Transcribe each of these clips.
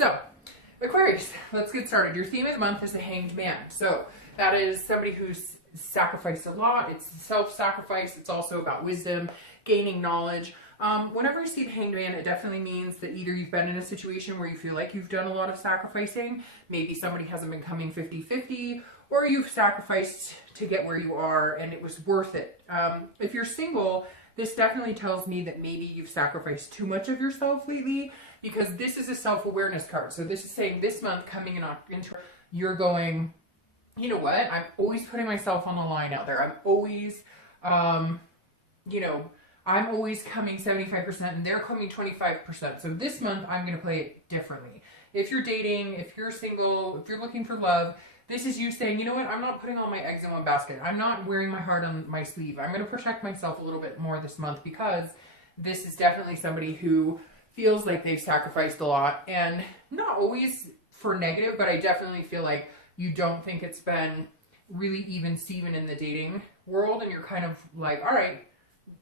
So, Aquarius, let's get started. Your theme of the month is the Hanged Man. So, that is somebody who's sacrificed a lot. It's self-sacrifice. It's also about wisdom, gaining knowledge. Whenever you see the Hanged Man, it definitely means that either you've been in a situation where you feel like you've done a lot of sacrificing, maybe somebody hasn't been coming 50-50, or you've sacrificed to get where you are and it was worth it. If you're single, this definitely tells me that maybe you've sacrificed too much of yourself lately, because this is a self-awareness card. So this is saying this month coming into you're going, you know what, I'm always putting myself on the line out there. I'm always, I'm always coming 75% and they're coming 25%. So this month I'm going to play it differently. If you're dating, if you're single, if you're looking for love, this is you saying, you know what, I'm not putting all my eggs in one basket. I'm not wearing my heart on my sleeve. I'm going to protect myself a little bit more this month, because this is definitely somebody who feels like they've sacrificed a lot, and not always for negative, but I definitely feel like you don't think it's been really even Steven in the dating world, and you're kind of like, all right,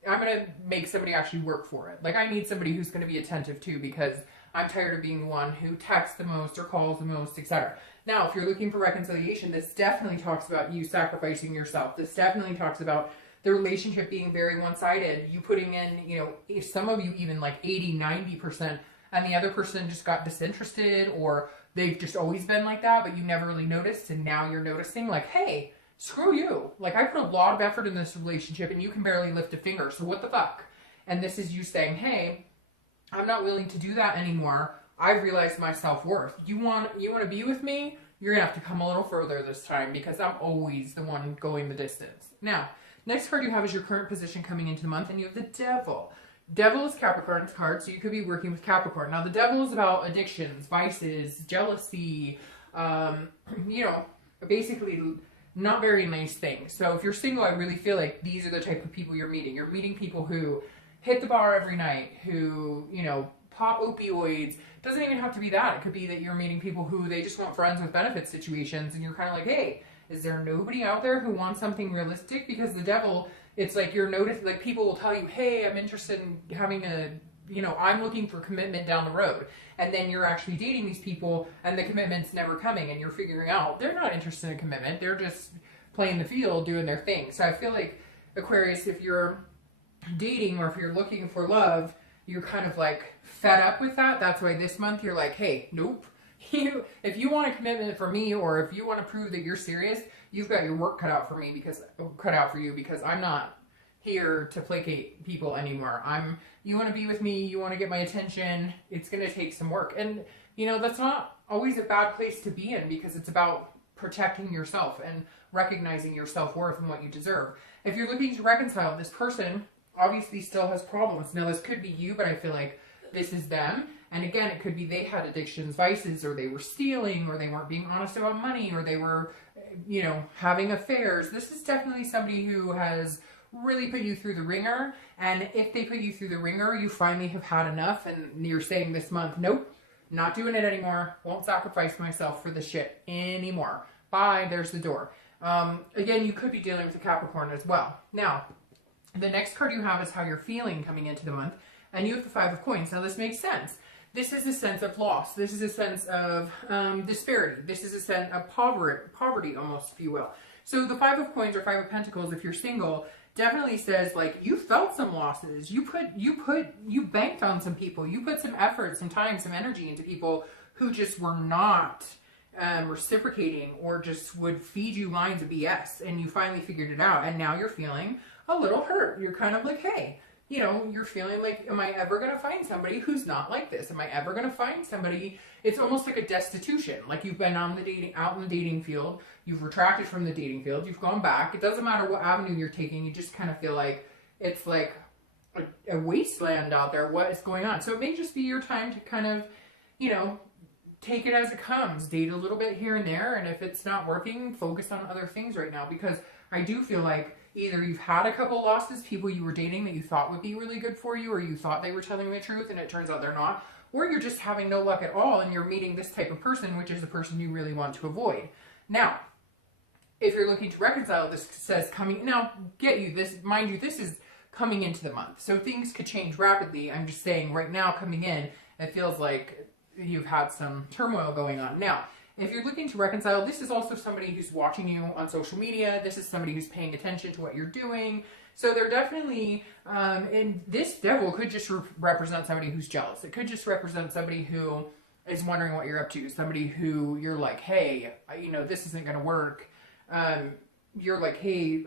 I'm going to make somebody actually work for it. Like, I need somebody who's going to be attentive too, because I'm tired of being the one who texts the most or calls the most, etc. Now, if you're looking for reconciliation, this definitely talks about you sacrificing yourself. This definitely talks about the relationship being very one-sided. You putting in, some of you even like 80-90%, and the other person just got disinterested, or they've just always been like that, but you never really noticed, and now you're noticing, like, hey, screw you. Like, I put a lot of effort in this relationship, and you can barely lift a finger, so what the fuck? And this is you saying, hey, I'm not willing to do that anymore. I've realized my self-worth. You want to be with me? You're going to have to come a little further this time, because I'm always the one going the distance. Now, next card you have is your current position coming into the month, and you have the Devil. Devil is Capricorn's card, so you could be working with Capricorn. Now, the Devil is about addictions, vices, jealousy, basically not very nice things. So if you're single, I really feel like these are the type of people you're meeting. You're meeting people who hit the bar every night, who, pop opioids. Doesn't even have to be that. It could be that you're meeting people who they just want friends with benefit situations, and you're kind of like, hey, is there nobody out there who wants something realistic? Because the Devil, it's like you're noticing, like, people will tell you, hey, I'm interested in having I'm looking for commitment down the road. And then you're actually dating these people, and the commitment's never coming, and you're figuring out they're not interested in commitment. They're just playing the field, doing their thing. So I feel like, Aquarius, if you're dating or if you're looking for love, you're kind of like fed up with that. That's why this month you're like, hey, nope. If you want a commitment from me, or if you want to prove that you're serious, you've got your work cut out for you, because I'm not here to placate people anymore. You want to be with me, you want to get my attention, it's going to take some work. And, that's not always a bad place to be in, because it's about protecting yourself and recognizing your self-worth and what you deserve. If you're looking to reconcile, this person obviously still has problems. Now, this could be you, but I feel like this is them. And again, it could be they had addictions, vices, or they were stealing, or they weren't being honest about money, or they were, having affairs. This is definitely somebody who has really put you through the ringer. And if they put you through the ringer, you finally have had enough, and you're saying this month, nope, not doing it anymore. Won't sacrifice myself for this shit anymore. Bye, there's the door. Again, you could be dealing with a Capricorn as well. Now, the next card you have is how you're feeling coming into the month, and you have the Five of Coins. Now, this makes sense. This is a sense of loss. This is a sense of disparity. This is a sense of poverty almost, if you will. So the Five of Coins or Five of Pentacles, if you're single, definitely says, like, you felt some losses. You banked on some people. You put some effort, some time, some energy into people who just were not reciprocating, or just would feed you lines of BS, and you finally figured it out, and now you're feeling a little hurt. You're kind of like, hey, you're feeling like, am I ever going to find somebody who's not like this? Am I ever going to find somebody? It's almost like a destitution. Like, you've been out in the dating field. You've retracted from the dating field. You've gone back. It doesn't matter what avenue you're taking. You just kind of feel like it's like a wasteland out there. What is going on? So it may just be your time to kind of, take it as it comes. Date a little bit here and there. And if it's not working, focus on other things right now. Because I do feel like either you've had a couple losses, people you were dating that you thought would be really good for you, or you thought they were telling the truth and it turns out they're not, or you're just having no luck at all and you're meeting this type of person, which is the person you really want to avoid. Now, if you're looking to reconcile, this says coming, now get you this, mind you, this is coming into the month. So things could change rapidly. I'm just saying right now coming in, it feels like you've had some turmoil going on. Now, if you're looking to reconcile, this is also somebody who's watching you on social media. This is somebody who's paying attention to what you're doing. So they're definitely, and this devil could just represent somebody who's jealous. It could just represent somebody who is wondering what you're up to. Somebody who you're like, hey, you know, this isn't going to work. You're like, hey,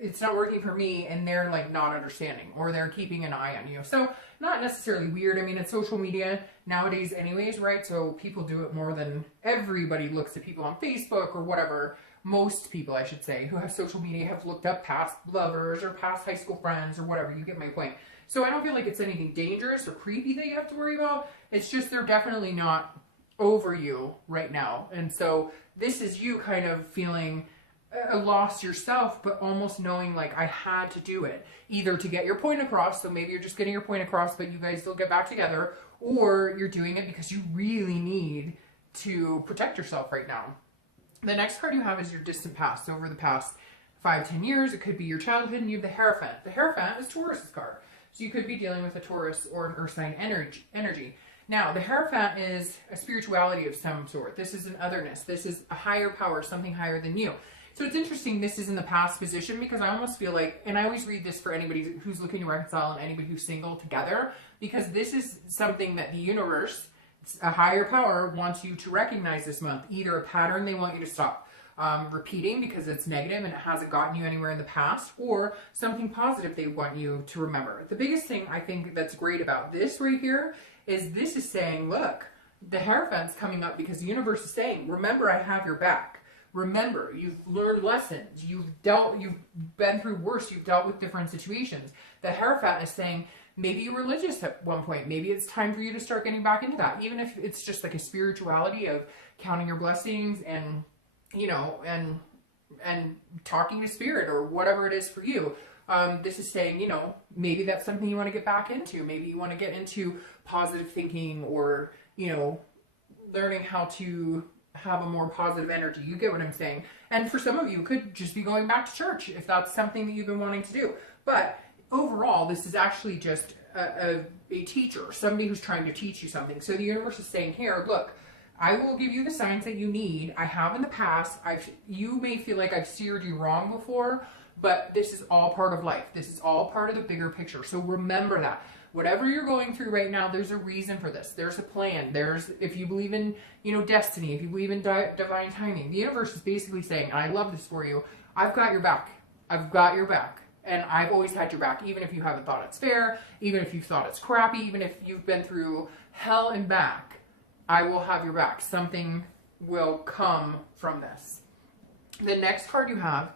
it's not working for me. And they're like not understanding, or they're keeping an eye on you. So not necessarily weird. I mean, it's social media nowadays anyways, right? So people do it more than everybody looks at people on Facebook or whatever. Most people, I should say, who have social media have looked up past lovers or past high school friends or whatever. You get my point. So I don't feel like it's anything dangerous or creepy that you have to worry about. It's just they're definitely not over you right now. And so this is you kind of feeling lost yourself, but almost knowing like I had to do it either to get your point across. So maybe you're just getting your point across, but you guys still get back together, or you're doing it because you really need to protect yourself right now. The next card you have is your distant past. So over the past 5-10 years, it could be your childhood, and you have the Hierophant. The Hierophant is Taurus's card. So you could be dealing with a Taurus or an Earth sign energy. Now, the Hierophant is a spirituality of some sort. This is an otherness. This is a higher power, something higher than you. So it's interesting this is in the past position, because I almost feel like, and I always read this for anybody who's looking to reconcile and anybody who's single together, because this is something that the universe, a higher power, wants you to recognize this month. Either a pattern they want you to stop repeating because it's negative and it hasn't gotten you anywhere in the past, or something positive they want you to remember. The biggest thing I think that's great about this right here is this is saying, look, the Hierophant's coming up because the universe is saying, remember, I have your back. Remember, you've learned lessons. You've been through worse. You've dealt with different situations. The Hierophant is saying, maybe you're religious at one point. Maybe it's time for you to start getting back into that. Even if it's just like a spirituality of counting your blessings and, you know, and talking to spirit or whatever it is for you. This is saying, you know, maybe that's something you want to get back into. Maybe you want to get into positive thinking, or, you know, learning how to have a more positive energy. You get what I'm saying? And for some of you, it could just be going back to church if that's something that you've been wanting to do. But overall, this is actually just a teacher, somebody who's trying to teach you something. So the universe is saying here, look, I will give you the signs that you need. I have in the past. You may feel like I've steered you wrong before, but this is all part of life. This is all part of the bigger picture. So remember that. Whatever you're going through right now, there's a reason for this. There's a plan. If you believe in, you know, destiny, if you believe in divine timing, the universe is basically saying, and I love this for you, I've got your back. I've got your back. And I've always had your back, even if you haven't thought it's fair, even if you've thought it's crappy, even if you've been through hell and back, I will have your back. Something will come from this. The next card you have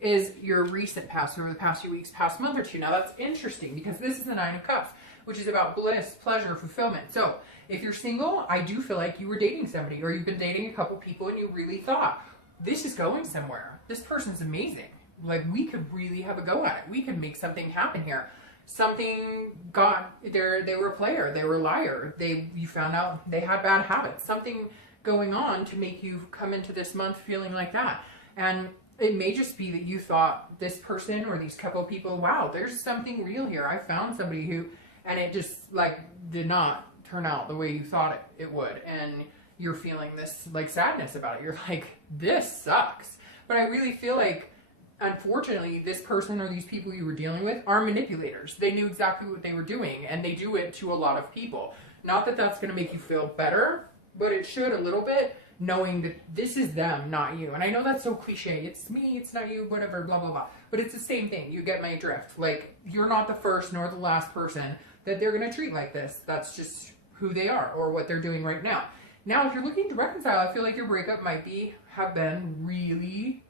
is your recent past, over the past few weeks, past month or two. Now that's interesting because this is the Nine of Cups, which is about bliss, pleasure, fulfillment. So if you're single, I do feel like you were dating somebody, or you've been dating a couple people and you really thought, this is going somewhere. This person's amazing. Like, we could really have a go at it. We could make something happen here. Something they were a player, they were a liar. You found out they had bad habits. Something going on to make you come into this month feeling like that. And it may just be that you thought this person or these couple of people, wow, there's something real here. I found somebody who, and it just like did not turn out the way you thought it would. And you're feeling this like sadness about it. You're like, this sucks. But I really feel like, unfortunately, this person or these people you were dealing with are manipulators. They knew exactly what they were doing, and they do it to a lot of people. Not that that's going to make you feel better, but it should a little bit, knowing that this is them, not you. And I know that's so cliche. It's me, it's not you, whatever, blah, blah, blah. But it's the same thing. You get my drift. Like, you're not the first nor the last person that they're going to treat like this. That's just who they are or what they're doing right now. Now, if you're looking to reconcile, I feel like your breakup might have been really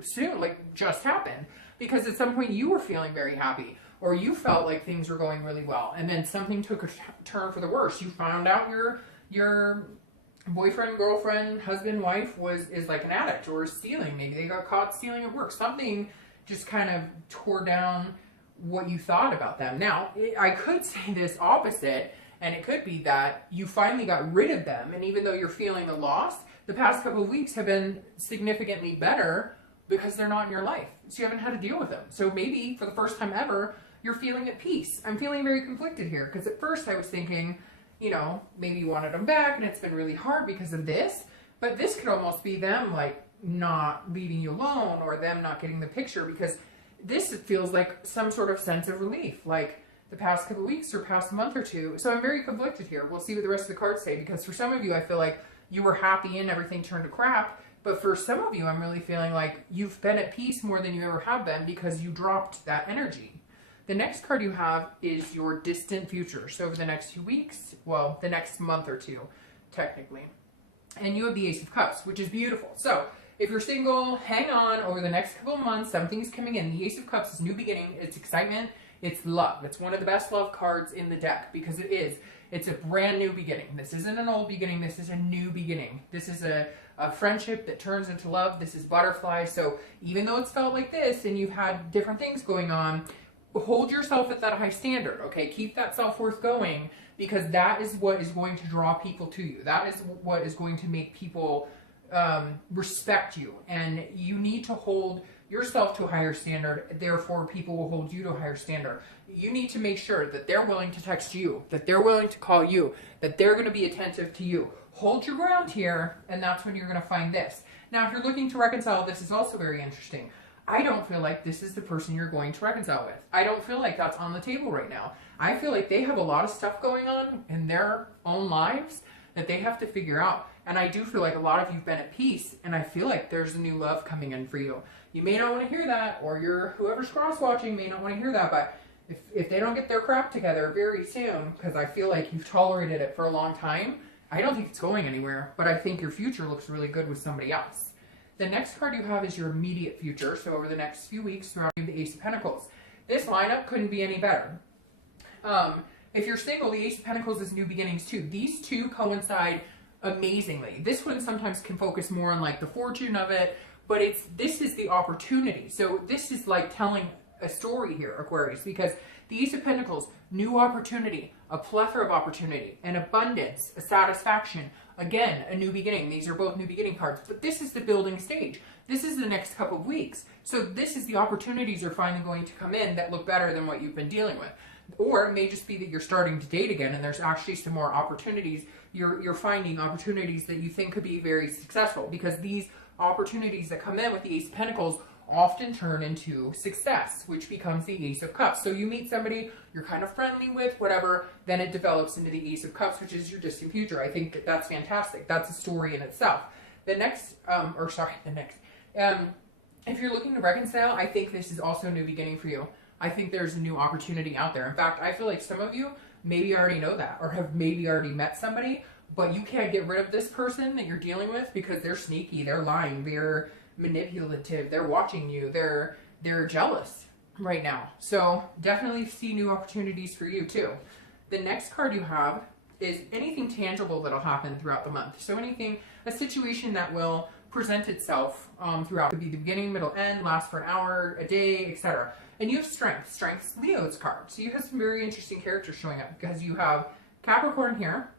soon, like just happened. Because at some point you were feeling very happy, or you felt like things were going really well, and then something took a turn for the worse. You found out your boyfriend, girlfriend, husband, wife is like an addict or is stealing. Maybe they got caught stealing at work. Something just kind of tore down what you thought about them. Now, I could say this opposite, and it could be that you finally got rid of them, and even though you're feeling the loss, the past couple of weeks have been significantly better because they're not in your life. So you haven't had to deal with them. So maybe for the first time ever, you're feeling at peace. I'm feeling very conflicted here, because at first I was thinking, you know, maybe you wanted them back and it's been really hard because of this. But this could almost be them like not leaving you alone, or them not getting the picture, because this feels like some sort of sense of relief, like the past couple of weeks or past month or two. So I'm very conflicted here. We'll see what the rest of the cards say, because for some of you, I feel like you were happy and everything turned to crap. But for some of you, I'm really feeling like you've been at peace more than you ever have been because you dropped that energy. The next card you have is your distant future. So over the next 2 weeks, well, the next month or two, technically. And you have the Ace of Cups, which is beautiful. So if you're single, hang on. Over the next couple of months, something's coming in. The Ace of Cups is new beginning. It's excitement. It's love. It's one of the best love cards in the deck, because it is. It's a brand new beginning. This isn't an old beginning. This is a new beginning. This is a friendship that turns into love. This is butterflies. So even though it's felt like this and you've had different things going on, hold yourself at that high standard, okay? Keep that self-worth going, because that is what is going to draw people to you. That is what is going to make people respect you. And you need to hold yourself to a higher standard, therefore people will hold you to a higher standard. You need to make sure that they're willing to text you, that they're willing to call you, that they're going to be attentive to you. Hold your ground here, and that's when you're going to find this. Now, if you're looking to reconcile, this is also very interesting. I don't feel like this is the person you're going to reconcile with. I don't feel like that's on the table right now. I feel like they have a lot of stuff going on in their own lives that they have to figure out. And I do feel like a lot of you've been at peace, and I feel like there's a new love coming in for you. You may not want to hear that, or whoever's cross-watching may not want to hear that, but if they don't get their crap together very soon, because I feel like you've tolerated it for a long time, I don't think it's going anywhere, but I think your future looks really good with somebody else. The next card you have is your immediate future, so over the next few weeks, throughout the Ace of Pentacles. This lineup couldn't be any better. If you're single, the Ace of Pentacles is new beginnings too. These two coincide amazingly. This one sometimes can focus more on like the fortune of it, but this is the opportunity. So this is like telling a story here, Aquarius, because the Ace of Pentacles, new opportunity, a plethora of opportunity, an abundance, a satisfaction, again, a new beginning. These are both new beginning cards, but this is the building stage. This is the next couple of weeks. So this is the opportunities are finally going to come in that look better than what you've been dealing with. Or it may just be that you're starting to date again and there's actually some more opportunities. You're finding opportunities that you think could be very successful, because these opportunities that come in with the Ace of Pentacles often turn into success, which becomes the Ace of Cups. So you meet somebody you're kind of friendly with, whatever, then it develops into the Ace of Cups, which is your distant future. I think that's fantastic. That's a story in itself. If you're looking to reconcile, I think this is also a new beginning for you. I think there's a new opportunity out there. In fact, I feel like some of you maybe already know that, or have maybe already met somebody, but you can't get rid of this person that you're dealing with because they're sneaky, they're lying, they're manipulative, they're watching you, they're jealous right now. So definitely see new opportunities for you too. The next card you have is anything tangible that'll happen throughout the month. So a situation that will present itself throughout. It could be the beginning, middle, end, last for an hour, a day, etc. And you have strength. Strength's Leo's card. So you have some very interesting characters showing up, because you have Capricorn here,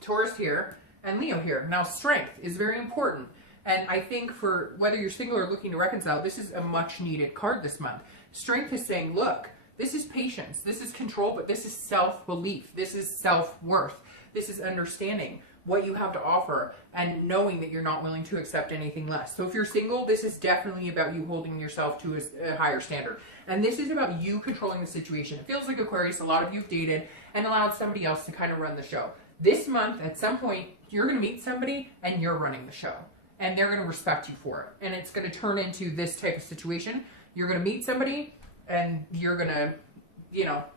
Taurus here, and Leo here. Now, strength is very important. And I think for whether you're single or looking to reconcile, this is a much needed card this month. Strength is saying, look, this is patience, this is control, but this is self-belief, this is self-worth, this is understanding what you have to offer and knowing that you're not willing to accept anything less. So if you're single, this is definitely about you holding yourself to a higher standard. And this is about you controlling the situation. It feels like, Aquarius, a lot of you have dated and allowed somebody else to kind of run the show. This month, at some point, you're going to meet somebody and you're running the show. And they're going to respect you for it. And it's going to turn into this type of situation. You're going to meet somebody and you're going to,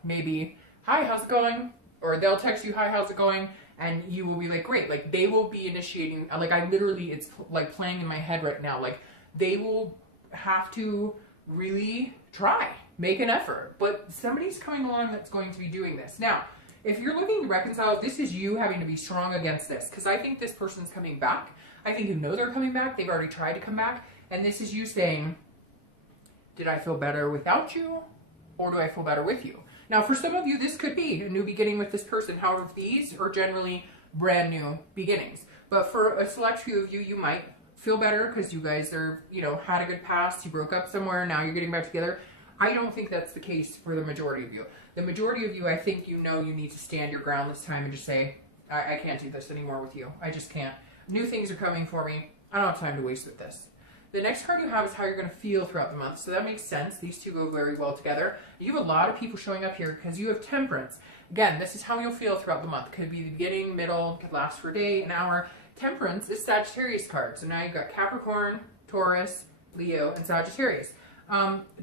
maybe, hi, how's it going? Or they'll text you, hi, how's it going? And you will be like, great. Like, they will be initiating, it's like playing in my head right now. Like, they will have to really try, make an effort. But somebody's coming along that's going to be doing this. Now, if you're looking to reconcile, this is you having to be strong against this. Because I think this person's coming back. I think you know they're coming back. They've already tried to come back. And this is you saying, did I feel better without you? Or do I feel better with you? Now, for some of you, this could be a new beginning with this person. However, these are generally brand new beginnings. But for a select few of you, you might feel better because you guys are, had a good past. You broke up somewhere. Now you're getting back together. I don't think that's the case for the majority of you. The majority of you, I think you know you need to stand your ground this time and just say, I can't do this anymore with you. I just can't. New things are coming for me. I don't have time to waste with this. The next card you have is how you're going to feel throughout the month. So that makes sense. These two go very well together. You have a lot of people showing up here because you have Temperance. Again, this is how you'll feel throughout the month. Could be the beginning, middle, could last for a day, an hour. Temperance is Sagittarius card. So now you've got Capricorn, Taurus, Leo, and Sagittarius.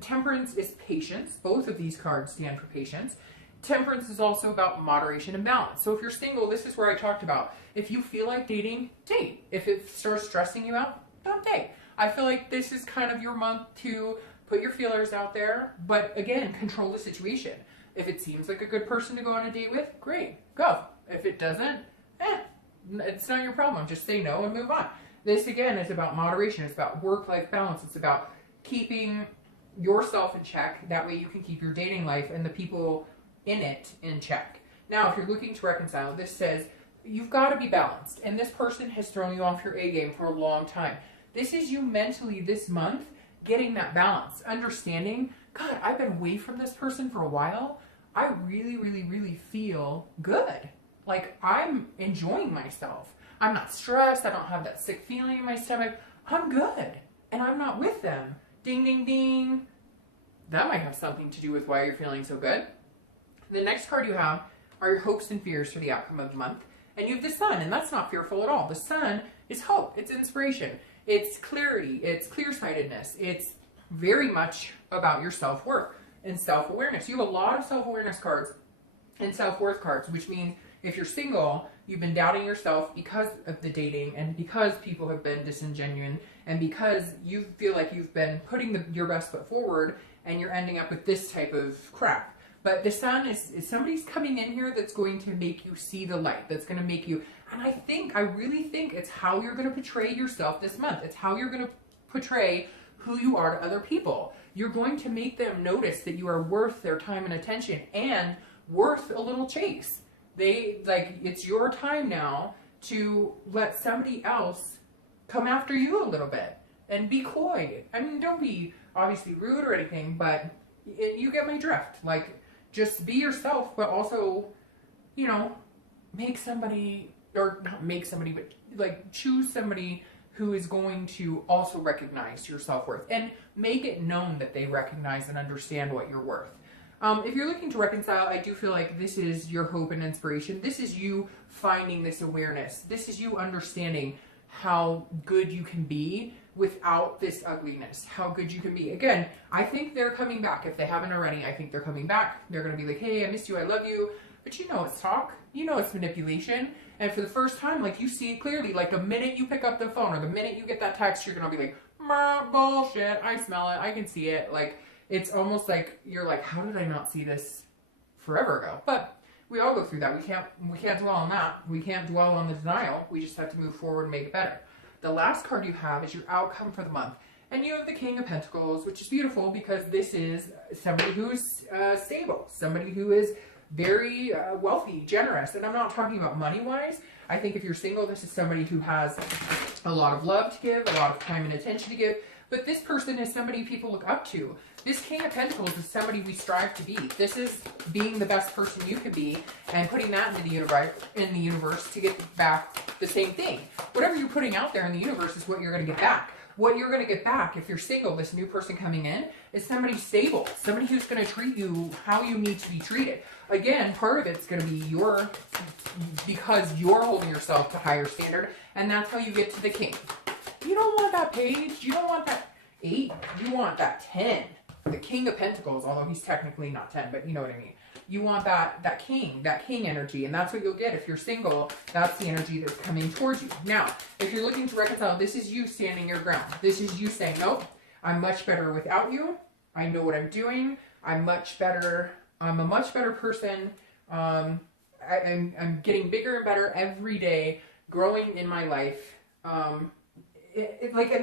Temperance is patience. Both of these cards stand for patience. Temperance is also about moderation and balance. So if you're single, this is where I talked about. If you feel like dating, date. If it starts stressing you out, don't date. I feel like this is kind of your month to put your feelers out there, but again, control the situation. If it seems like a good person to go on a date with, great, go. If it doesn't, it's not your problem. Just say no and move on. This, again, is about moderation. It's about work-life balance. It's about keeping yourself in check. That way you can keep your dating life and the people in it in check. Now, if you're looking to reconcile, this says you've got to be balanced, and this person has thrown you off your A game for a long time. This is you mentally this month getting that balance, understanding, God, I've been away from this person for a while. I really, really, really feel good. Like, I'm enjoying myself. I'm not stressed. I don't have that sick feeling in my stomach. I'm good. And I'm not with them. Ding, ding, ding. That might have something to do with why you're feeling so good. The next card you have are your hopes and fears for the outcome of the month. And you have the Sun, and that's not fearful at all. The Sun is hope. It's inspiration. It's clarity. It's clear-sightedness. It's very much about your self-worth and self-awareness. You have a lot of self-awareness cards and self-worth cards, which means if you're single, you've been doubting yourself because of the dating and because people have been disingenuine and because you feel like you've been putting your best foot forward and you're ending up with this type of crap. But the Sun is somebody's coming in here that's going to make you see the light, that's going to make you, and I really think it's how you're going to portray yourself this month. It's how you're going to portray who you are to other people. You're going to make them notice that you are worth their time and attention and worth a little chase. It's your time now to let somebody else come after you a little bit and be coy. I mean, don't be obviously rude or anything, but you get my drift. Like, just be yourself, but also, make somebody, or not make somebody, but like choose somebody who is going to also recognize your self-worth and make it known that they recognize and understand what you're worth. If you're looking to reconcile, I do feel like this is your hope and inspiration. This is you finding this awareness. This is you understanding how good you can be without this ugliness, how good you can be. Again, I think they're coming back. If they haven't already, I think they're coming back. They're going to be like, hey, I miss you, I love you. But it's talk. It's manipulation. And for the first time, like, you see it clearly. Like, the minute you pick up the phone or the minute you get that text, you're going to be like, bullshit, I smell it, I can see it. Like, it's almost like you're like, how did I not see this forever ago? But we all go through that. We can't dwell on that. We can't dwell on the denial. We just have to move forward and make it better. The last card you have is your outcome for the month. And you have the King of Pentacles, which is beautiful because this is somebody who's stable, somebody who is very wealthy, generous. And I'm not talking about money-wise. I think if you're single, this is somebody who has a lot of love to give, a lot of time and attention to give. But this person is somebody people look up to. This King of Pentacles is somebody we strive to be. This is being the best person you can be and putting that into the universe to get back the same thing. Whatever you're putting out there in the universe is what you're going to get back. What you're going to get back if you're single, this new person coming in, is somebody stable. Somebody who's going to treat you how you need to be treated. Again, part of it's going to be because you're holding yourself to higher standard, and that's how you get to the King. You don't want that page. You don't want that 8. You want that 10. The King of Pentacles, although he's technically not 10, but you know what I mean. You want that king energy, and that's what you'll get if you're single. That's the energy that's coming towards you. Now, if you're looking to reconcile, this is you standing your ground. This is you saying, nope, I'm much better without you. I know what I'm doing. I'm much better. I'm a much better person. I'm getting bigger and better every day, growing in my life. And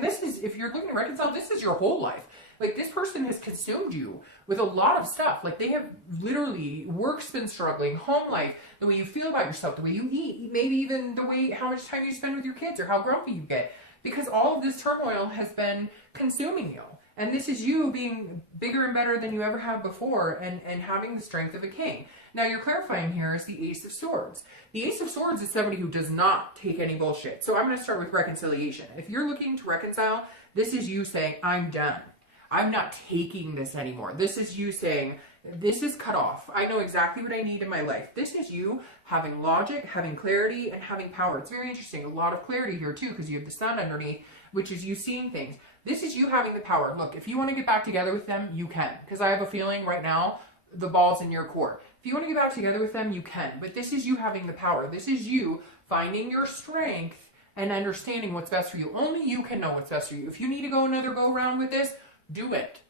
this is, if you're looking to reconcile, this is your whole life. Like, this person has consumed you with a lot of stuff. Like, they have literally, work's been struggling, home life, the way you feel about yourself, the way you eat, maybe even the way, how much time you spend with your kids or how grumpy you get. Because all of this turmoil has been consuming you. And this is you being bigger and better than you ever have before and having the strength of a king. Now, you're clarifying here is the Ace of Swords. The Ace of Swords is somebody who does not take any bullshit. So I'm going to start with reconciliation. If you're looking to reconcile, this is you saying, I'm done. I'm not taking this anymore. This is you saying, this is cut off. I know exactly what I need in my life. This is you having logic, having clarity, and having power. It's very interesting. A lot of clarity here too, because you have the sun underneath, which is you seeing things. This is you having the power. Look, if you want to get back together with them, you can. Because I have a feeling right now, the ball's in your court. If you want to get back together with them, you can. But this is you having the power. This is you finding your strength and understanding what's best for you. Only you can know what's best for you. If you need to go another go round with this, do it.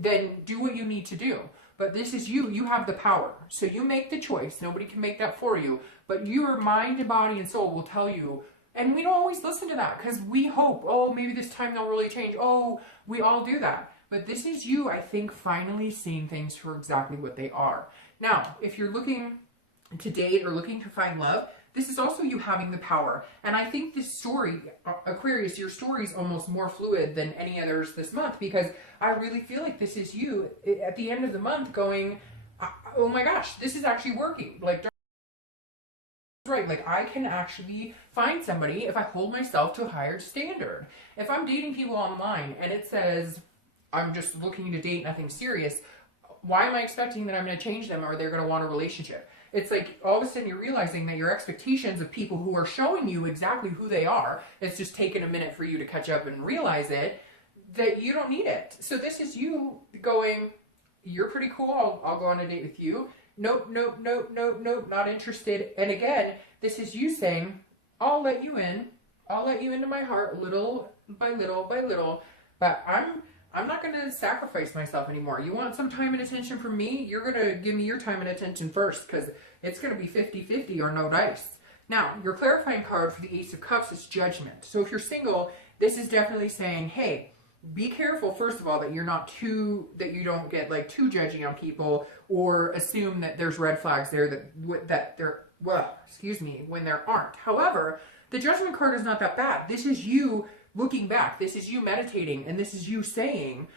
Then do what you need to do. But this is you. You have the power. So you make the choice. Nobody can make that for you. But your mind and body and soul will tell you. And we don't always listen to that because we hope, oh, maybe this time they'll really change. Oh, we all do that. But this is you, I think, finally seeing things for exactly what they are. Now, if you're looking to date or looking to find love, this is also you having the power. And I think this story, Aquarius, your story is almost more fluid than any others this month because I really feel like this is you at the end of the month going, oh my gosh, this is actually working. Like, right, like I can actually find somebody if I hold myself to a higher standard. If I'm dating people online and it says, I'm just looking to date, nothing serious, why am I expecting that I'm going to change them or they're going to want a relationship? It's like all of a sudden you're realizing that your expectations of people who are showing you exactly who they are, it's just taken a minute for you to catch up and realize it, that you don't need it. So this is you going, you're pretty cool, I'll go on a date with you. Nope, nope, nope, nope, nope, not interested. And again, this is you saying, I'll let you in. I'll let you into my heart little by little by little, but I'm not going to sacrifice myself anymore. You want some time and attention from me? You're going to give me your time and attention first because it's going to be 50-50 or no dice. Now, your clarifying card for the Ace of Cups is Judgment. So if you're single, this is definitely saying, hey, be careful, first of all, that you're not that you don't get like too judgy on people or assume that there's red flags there when there aren't. However, the Judgment card is not that bad. This is you looking back. This is you meditating, and this is you saying,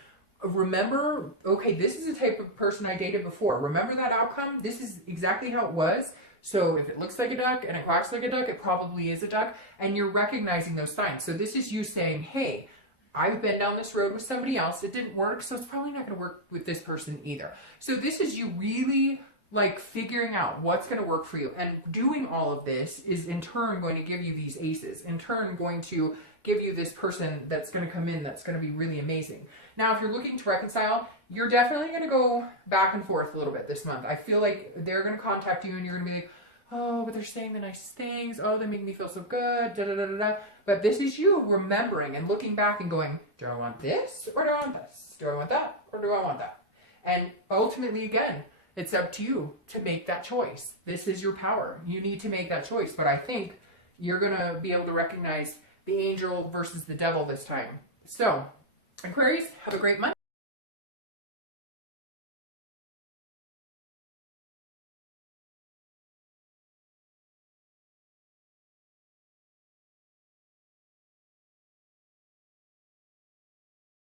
remember, okay, this is the type of person I dated before. Remember that outcome? This is exactly how it was. So if it looks like a duck and it quacks like a duck, it probably is a duck, and you're recognizing those signs. So this is you saying, hey, I've been down this road with somebody else. It didn't work, so it's probably not going to work with this person either. So this is you really like figuring out what's going to work for you. And doing all of this is in turn going to give you these aces, in turn going to give you this person that's going to come in that's going to be really amazing. Now, if you're looking to reconcile, you're definitely going to go back and forth a little bit this month. I feel like they're going to contact you and you're going to be like, oh, but they're saying the nice things. Oh, they make me feel so good. Da, da, da, da, da. But this is you remembering and looking back and going, do I want this or do I want this? Do I want that or do I want that? And ultimately, again, it's up to you to make that choice. This is your power. You need to make that choice. But I think you're going to be able to recognize the angel versus the devil this time. So, Aquarius, have a great month.